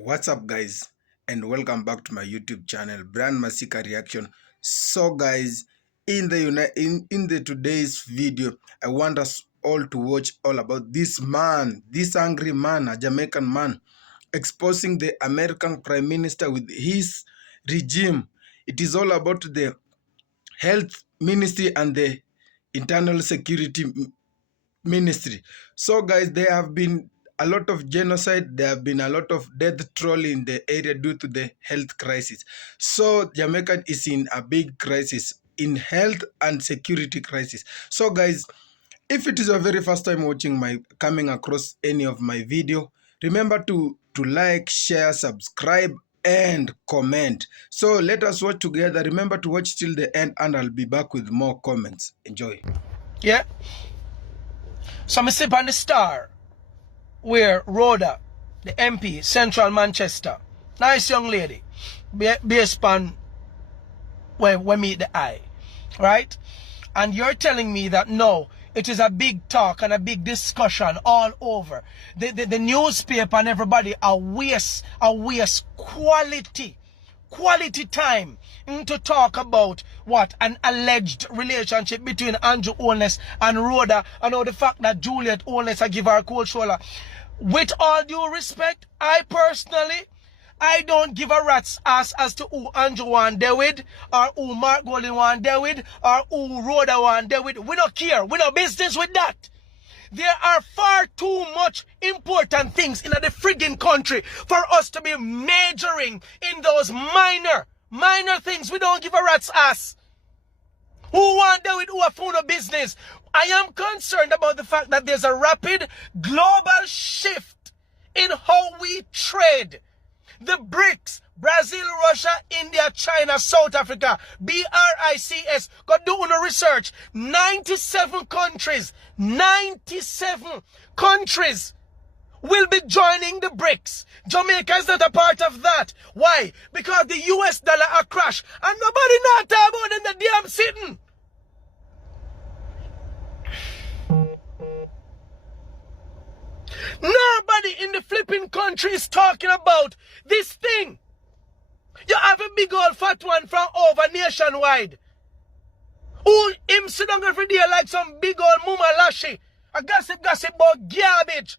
What's up, guys, and welcome back to my YouTube channel, Brand Masika Reaction. So guys, in the today's video, I want us all to watch all about this man, this angry man, a Jamaican man, exposing the American Prime Minister with his regime. It is all about the health ministry and the internal security ministry. So guys, there have been a lot of genocide, there have been a lot of death toll in the area due to the health crisis. So Jamaica is in a big crisis, in health and security crisis. So guys, if it is your very first time coming across any of my video, remember to like, share, subscribe and comment. So let us watch together. Remember to watch till the end and I'll be back with more comments. Enjoy. Yeah. So I sip on the Star, where Rhoda, the MP, Central Manchester, nice young lady, based on where we meet the eye, right? And you're telling me that no, it is a big talk and a big discussion all over. The newspaper and everybody are waste quality time to talk about what an alleged relationship between Andrew Holnes and Rhoda, and all the fact that Juliet Holnes I give her a cold shoulder. With all due respect, I don't give a rat's ass as to who Andrew want there with, or who Mark Golden want there with, or who Rhoda want there with. We don't care. We no business with that. There are far too much important things in the friggin' country for us to be majoring in those minor things. We don't give a rat's ass. Who want there with who have found a business? I am concerned about the fact that there's a rapid global shift in how we trade. The BRICS, Brazil, Russia, India, China, South Africa, BRICS, go do no research. 97 countries will be joining the BRICS. Jamaica is not a part of that. Why? Because the US dollar a crash and nobody not talk about in the damn sitting. Nobody in the flipping country is talking about this thing. You have a big old fat one from over nationwide. Who him sit down every day like some big old mama lashy. A gossip about garbage.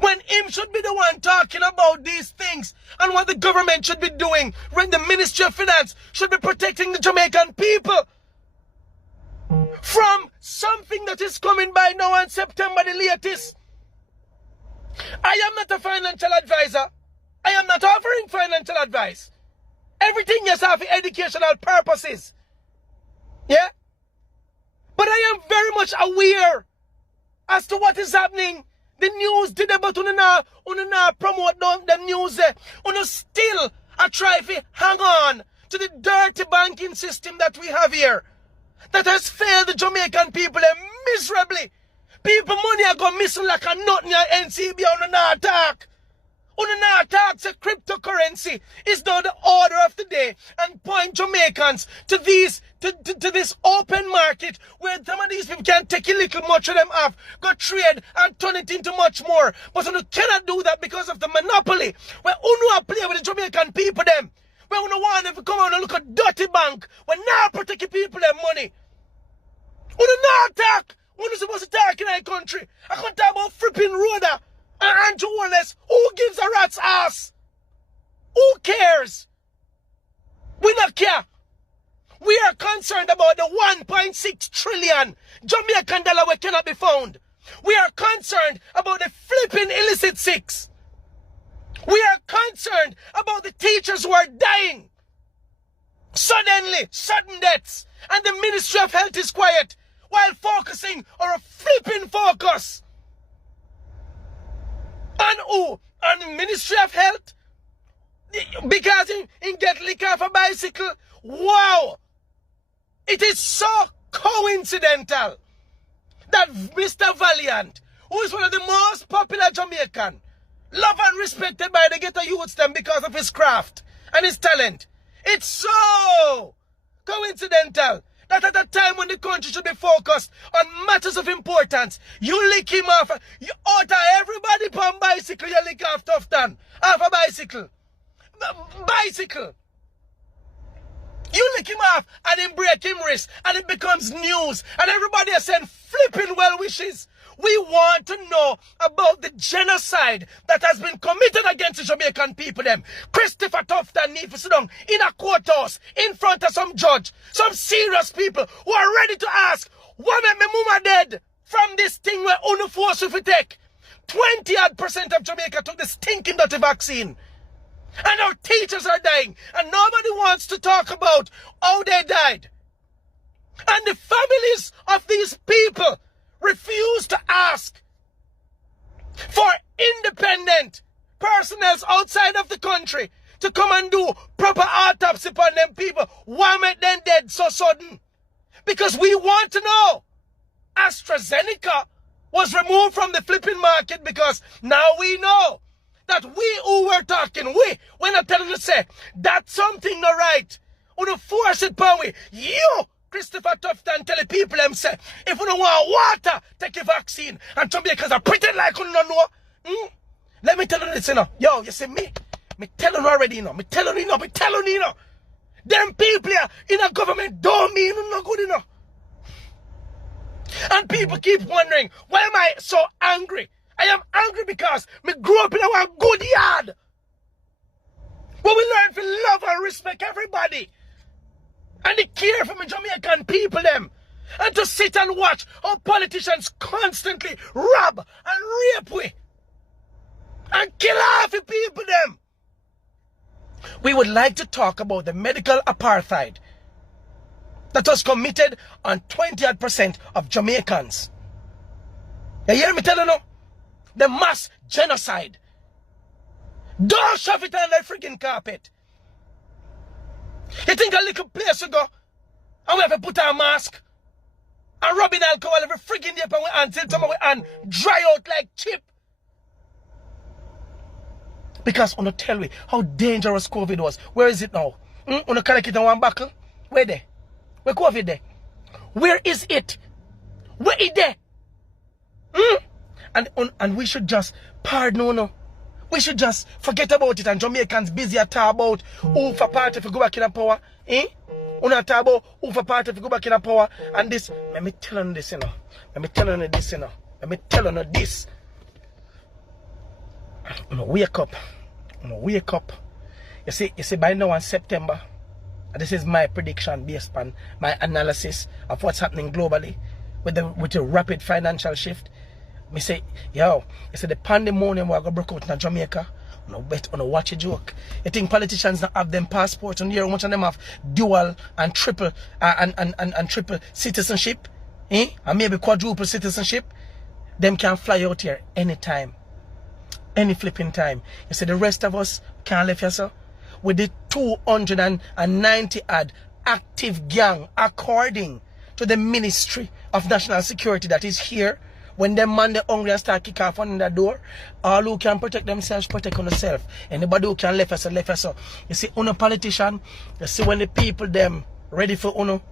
When him should be the one talking about these things and what the government should be doing. When the Ministry of Finance should be protecting the Jamaican people from something that is coming by now in September the latest. I am not a financial advisor. I am not offering financial advice. Everything is for educational purposes. Yeah? But I am very much aware as to what is happening. The news did about una promote the news. Una still a try to hang on to the dirty banking system that we have here. That has failed the Jamaican people miserably. People money are going missing like a nut in your NCB on an attack. On an attack, say cryptocurrency is now the order of the day, and point Jamaicans to these to this open market where some of these people can take a little much of them off, go trade and turn it into much more. But you cannot do that because of the monopoly. Where you play with the Jamaican people them. Where you want them to come out and look at dirty bank. Where now protect the people their money. You not attack. We're supposed to talk in our country. I can't talk about flipping Rhoda and Andrew Holnes. Who gives a rat's ass? Who cares? We not care. We are concerned about the 1.6 trillion Jamaican dollar we cannot be found. We are concerned about the flipping illicit six. We are concerned about the teachers who are dying. Suddenly, sudden deaths. And the Ministry of Health is quiet. While focusing on a flipping focus. And who? On the Ministry of Health? Because he get liquor off a bicycle? Wow! It is so coincidental that Mr. Valiant, who is one of the most popular Jamaican, loved and respected by the ghetto youths them because of his craft and his talent. It's so coincidental that at a time when the country should be focused on matters of importance, you lick him off. You utter everybody on bicycle, you lick off Tufton. Off a bicycle. Bicycle. You lick him off and then break him wrist and it becomes news and everybody is saying flipping well wishes. We want to know about the genocide that has been committed against the Jamaican people. Them Christopher Tufton need to sit down in a courthouse in front of some judge, some serious people who are ready to ask, what made my mama dead from this thing where only force if we take? 20% of Jamaica took the stinking dirty vaccine. And our teachers are dying. And nobody wants to talk about how they died. And the families of these people refuse to ask for independent personnel outside of the country to come and do proper autopsy upon them people. Why make them dead so sudden? Because we want to know. AstraZeneca was removed from the flipping market because now we know that we who were talking, we're not telling you to say, that's something not right. We don't force it upon we. You, Christopher Tufton, tell the people them say, if you don't want water, take your vaccine. And Jamaicans are pretend like you don't know. Let me tell you this, you know. Yo, you see me? Me telling you already, you know. Me telling you, you know. Them people here in a government don't mean no good, you know. And people keep wondering, why am I so angry? I am angry because me grew up in a good yard where we learn to love and respect everybody. And they care for me Jamaican people them. And to sit and watch how politicians constantly rob and rape we. And kill half the people them. We would like to talk about the medical apartheid that was committed on 20% of Jamaicans. You hear me telling you? The mass genocide. Don't shove it on the freaking carpet. You think a little place to go and we have to put our mask and rubbing alcohol every freaking day upon we hand till tomorrow and dry out like chip? Because on tell me how dangerous COVID was. Where is it now? On collect it in one buckle? Where there? Where COVID there? Where is it? Where is there? And we should just pardon no. We should just forget about it and Jamaicans busy at talk about who for party if you go back in power. Una talk about who for party if you go back in power. And this, let me tell you this, you know. Let me tell you this, you know. Let me tell you this. Wake up. Wake up. You see by now in September, and this is my prediction based on my analysis of what's happening globally with the rapid financial shift. Me say, yo, you see the pandemonium we're going to break out in Jamaica. Watch a joke. You think politicians not have them passports and here much of them have dual and triple and triple citizenship? And maybe quadruple citizenship? Them can fly out here anytime. Any flipping time. You see the rest of us can't leave here, sir. With the 290 odd active gang according to the Ministry of National Security that is here. When them man they hungry and start kick off on the door, all who can protect themselves, protect on themselves. Anybody who can left us, left us. You see, uno politician, you see when the people them ready for uno,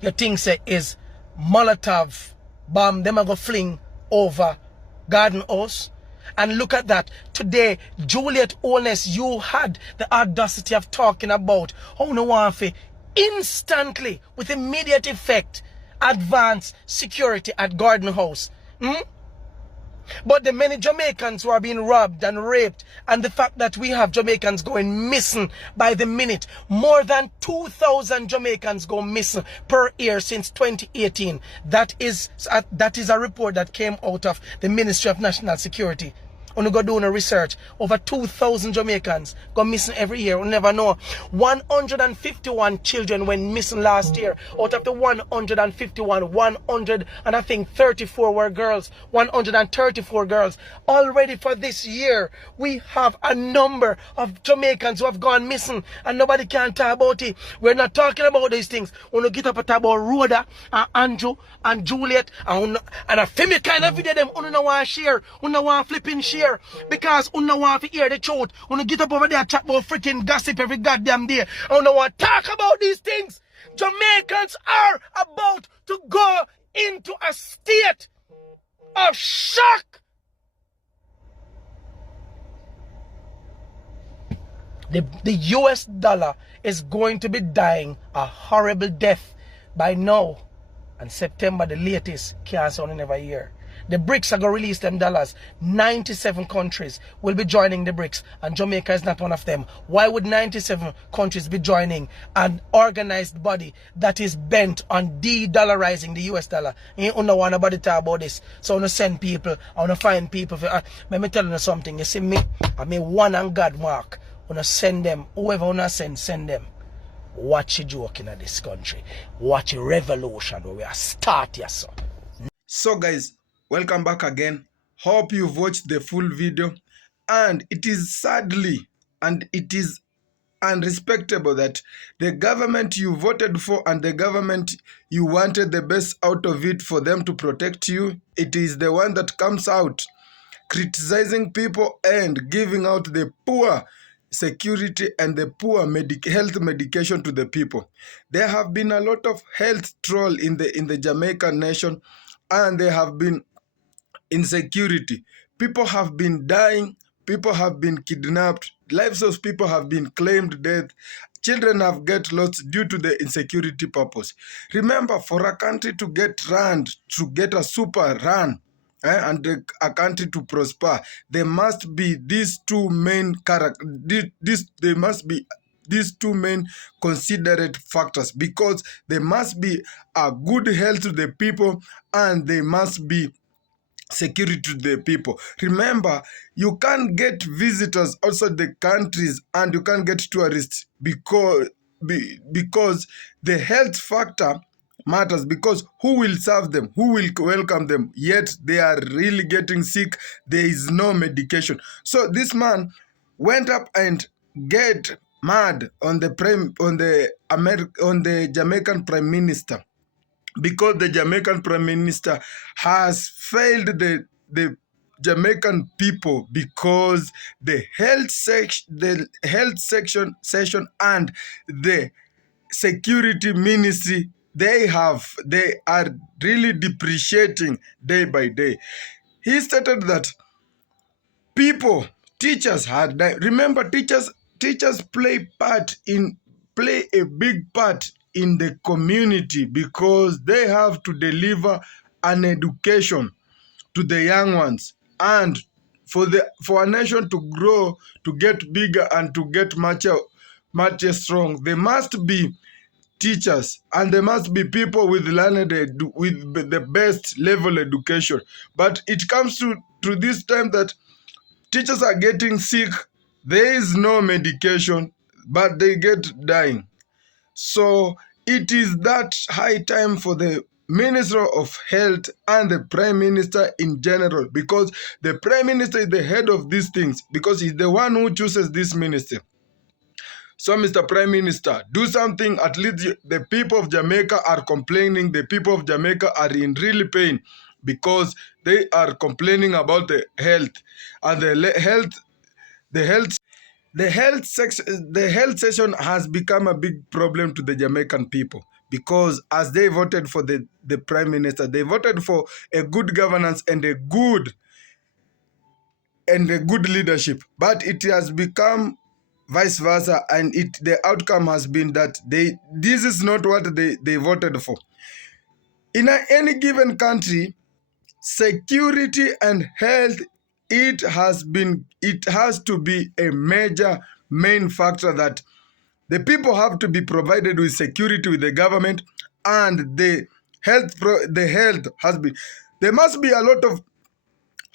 your thing say is Molotov bomb, them are go fling over Garden House. And look at that. Today, Juliet Holnes, you had the audacity of talking about how no one for instantly, with immediate effect, advance security at Garden House. But the many Jamaicans who are being robbed and raped, and the fact that we have Jamaicans going missing by the minute. More than 2,000 Jamaicans go missing per year since 2018. That is a report that came out of the Ministry of National Security. When you go doing a research, over 2,000 Jamaicans go missing every year. We never know. 151 children went missing last year. Out of the 151, 134 were girls. 134 girls. Already for this year, we have a number of Jamaicans who have gone missing and nobody can talk about it. We're not talking about these things. When you get up and talk about Rhoda and Andrew and Juliet and a family kind of video them, you don't want to share, you don't want to flipping share. Because you don't want to hear the truth. You get up over there and chat about freaking gossip every goddamn day. You don't want to talk about these things. Jamaicans are about to go into a state of shock. The US dollar is going to be dying a horrible death by now. And September, the latest, can't sound in every year. The BRICS are going to release them dollars. 97 countries will be joining the BRICS, and Jamaica is not one of them. Why would 97 countries be joining an organized body that is bent on de-dollarizing the US dollar? You don't want nobody talk about this. So I want to send people, I want to find people. Let me tell you something. You see me, I mean one on God mark. I want to send them, whoever I want to send them. Watch a joke in this country. Watch a revolution where we are start here, so. So guys, welcome back again. Hope you've watched the full video. And it is sadly and it is unrespectable that the government you voted for and the government you wanted the best out of it for them to protect you, it is the one that comes out criticizing people and giving out the poor security and the poor health medication to the people. There have been a lot of health troll in the Jamaican nation, and they have been insecurity. People have been dying, people have been kidnapped, lives of people have been claimed dead, children have get lost due to the insecurity purpose. Remember, for a country to get run, to get a super run, and a country to prosper, there must be these two main there must be these two main considerate factors, because there must be a good health to the people and there must be security to the people. Remember, you can't get visitors outside the countries and you can't get tourists because the health factor matters, because who will serve them, who will welcome them, yet they are really getting sick, there is no medication. So this man went up and get mad on the Jamaican prime minister, because the Jamaican prime minister has failed the Jamaican people, because the health section and the security ministry, they are really depreciating day by day. He stated that teachers had died. Remember, teachers play a big part in the community, because they have to deliver an education to the young ones, and for a nation to grow, to get bigger and to get much strong, there must be teachers and there must be people with with the best level education. But it comes to this time that teachers are getting sick, there is no medication, but they get dying. So it is that high time for the Minister of Health and the Prime Minister in general, because the Prime Minister is the head of these things, because he's the one who chooses this minister. So, Mr. Prime Minister, do something. At least the people of Jamaica are complaining. The people of Jamaica are in really pain, because they are complaining about the health. And the health session has become a big problem to the Jamaican people, because as they voted for the Prime Minister, they voted for a good governance and a good leadership. But it has become vice versa, and the outcome has been that this is not what they voted for. In any given country, security and health, it has to be a main factor, that the people have to be provided with security with the government, and the health has been, there must be a lot of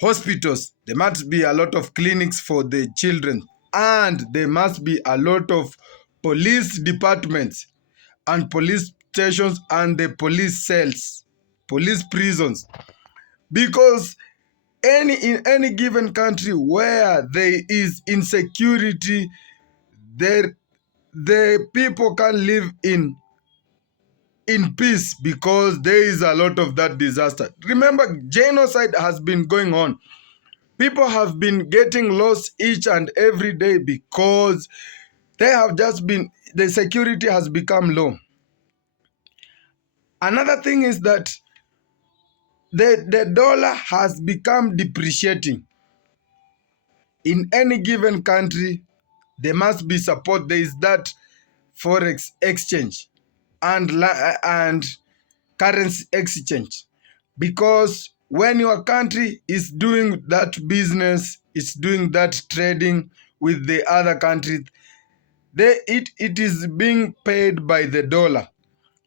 hospitals, there must be a lot of clinics for the children, and there must be a lot of police departments and police stations and the police cells, police prisons, because in any given country where there is insecurity, the people can live in peace, because there is a lot of that disaster. Remember, genocide has been going on. People have been getting lost each and every day, because the security has become low. Another thing is that the dollar has become depreciating. In any given country, there must be support. There is that forex exchange and currency exchange, because when your country is doing that business, is doing that trading with the other countries, it is being paid by the dollar.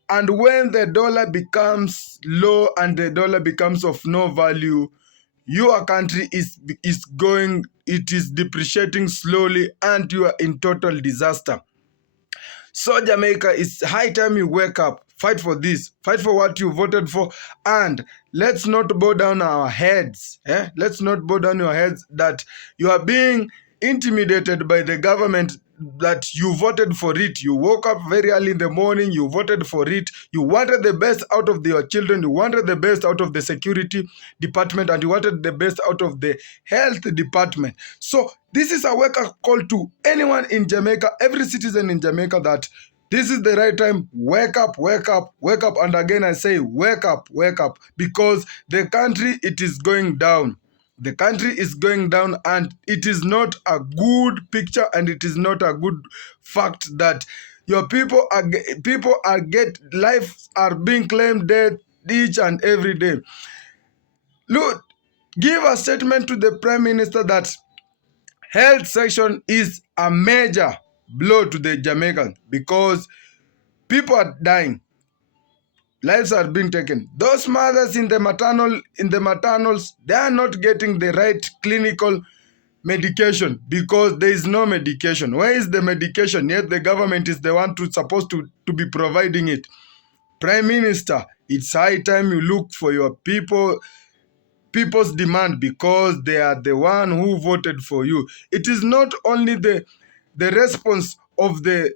And when the dollar becomes low and the dollar becomes of no value, your country is going, it is depreciating slowly, and you are in total disaster. So Jamaica, it's high time you wake up, fight for this, fight for what you voted for, and let's not bow down our heads. Let's not bow down your heads that you are being intimidated by the government, that you voted for it. You woke up very early in the morning, you voted for it, you wanted the best out of your children, you wanted the best out of the security department, and you wanted the best out of the health department. So this is a wake-up call to anyone in Jamaica, every citizen in Jamaica, that this is the right time. Wake up, wake up, wake up. And again, I say, wake up, because the country, it is going down. The country is going down, and it is not a good picture, and it is not a good fact that your people are lives are being claimed dead each and every day. Look, give a statement to the Prime Minister that health section is a major blow to the Jamaicans, because people are dying, lives are being taken. Those mothers in the maternals, they are not getting the right clinical medication, because there is no medication. Where is the medication? Yet the government is the one supposed to be providing it. Prime Minister, it's high time you look for your people's demand, because they are the one who voted for you. It is not only the response of the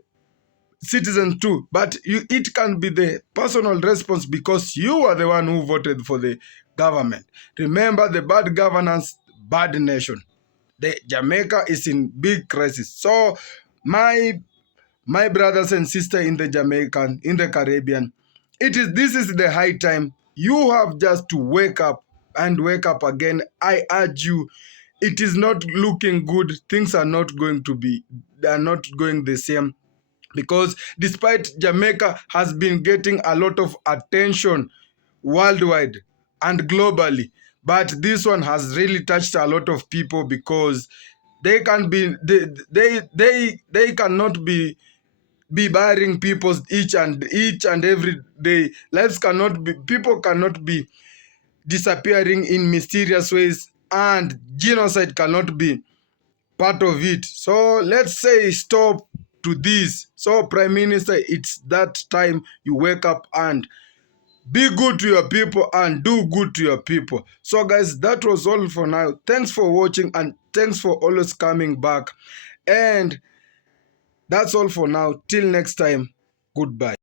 citizen too, but it can be the personal response, because you are the one who voted for the government. Remember, the bad governance, bad nation. The Jamaica is in big crisis. So my brothers and sisters in the Jamaican, in the Caribbean, this is the high time. You have just to wake up and wake up again. I urge you. It is not looking good. Things are not going to be, they are not going the same, because despite Jamaica has been getting a lot of attention worldwide and globally, but this one has really touched a lot of people, because they can be they cannot be burying people each and every day. Lives cannot be, people cannot be disappearing in mysterious ways, and genocide cannot be part of it. So let's say stop to this. So Prime Minister, it's that time you wake up and be good to your people and do good to your people. So guys, that was all for now. Thanks for watching, and thanks for always coming back. And that's all for now. Till next time, goodbye.